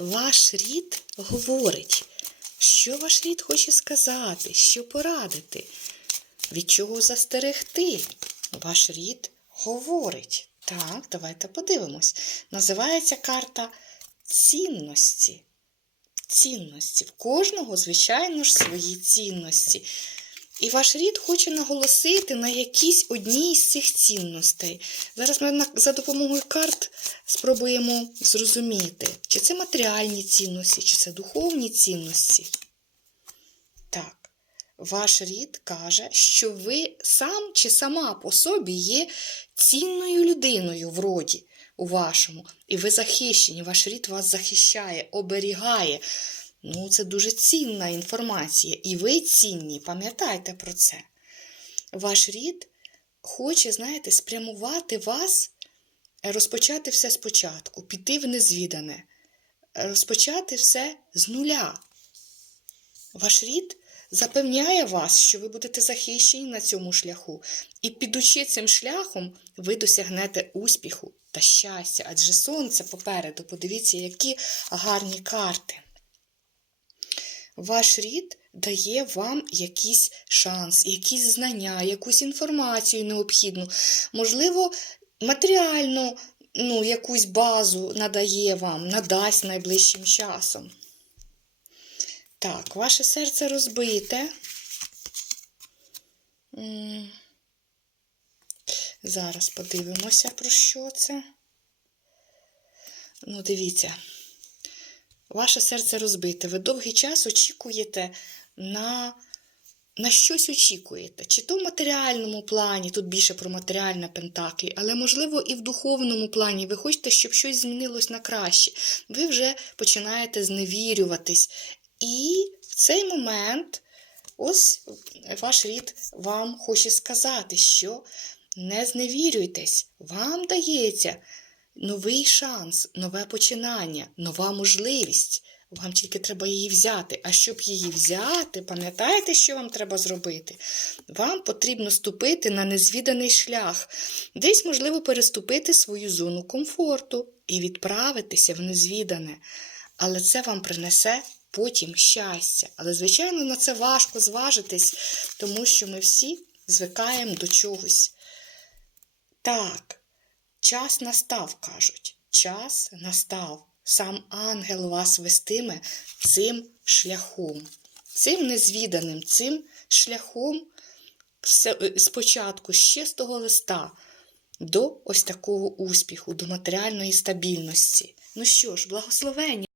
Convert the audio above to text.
ваш рід говорить? Що ваш рід хоче сказати? Що порадити? Від чого застерегти? Ваш рід говорить. Так, давайте подивимось. Називається карта цінності. Цінності. В кожного, звичайно ж, свої цінності. І ваш рід хоче наголосити на якійсь одній з цих цінностей. Зараз ми за допомогою карт спробуємо зрозуміти, чи це матеріальні цінності, чи це духовні цінності. Так, ваш рід каже, що ви сам чи сама по собі є цінною людиною в роді у вашому, і ви захищені, ваш рід вас захищає, оберігає. Ну, це дуже цінна інформація. І ви цінні, пам'ятайте про це. Ваш рід хоче, знаєте, спрямувати вас, розпочати все спочатку, піти в незвідане, розпочати все з нуля. Ваш рід запевняє вас, що ви будете захищені на цьому шляху, і підучи цим шляхом, ви досягнете успіху та щастя, адже сонце попереду, подивіться, які гарні карти. Ваш рід дає вам якийсь шанс, якісь знання, якусь інформацію необхідну, можливо, матеріальну ну, якусь базу надає вам, надасть найближчим часом. Так, ваше серце розбите. Зараз подивимося, про що це. Ну, дивіться. Ваше серце розбите. Ви довгий час очікуєте на, на щось очікуєте. Чи то в матеріальному плані, тут більше про матеріальне пентаклі, але, можливо, і в духовному плані ви хочете, щоб щось змінилось на краще. Ви вже починаєте зневірюватись. І в цей момент ось ваш рід вам хоче сказати, що не зневірюйтесь, вам дається новий шанс, нове починання, нова можливість. Вам тільки треба її взяти. А щоб її взяти, пам'ятаєте, що вам треба зробити? Вам потрібно ступити на незвіданий шлях, десь, можливо, переступити свою зону комфорту і відправитися в незвідане. Але це вам принесе потім щастя. Але, звичайно, на це важко зважитись, тому що ми всі звикаємо до чогось. Так, час настав, кажуть. Час настав. Сам ангел вас вестиме цим шляхом, цим незвіданим, цим шляхом спочатку ще з чистого листа до ось такого успіху, до матеріальної стабільності. Ну що ж, благословення.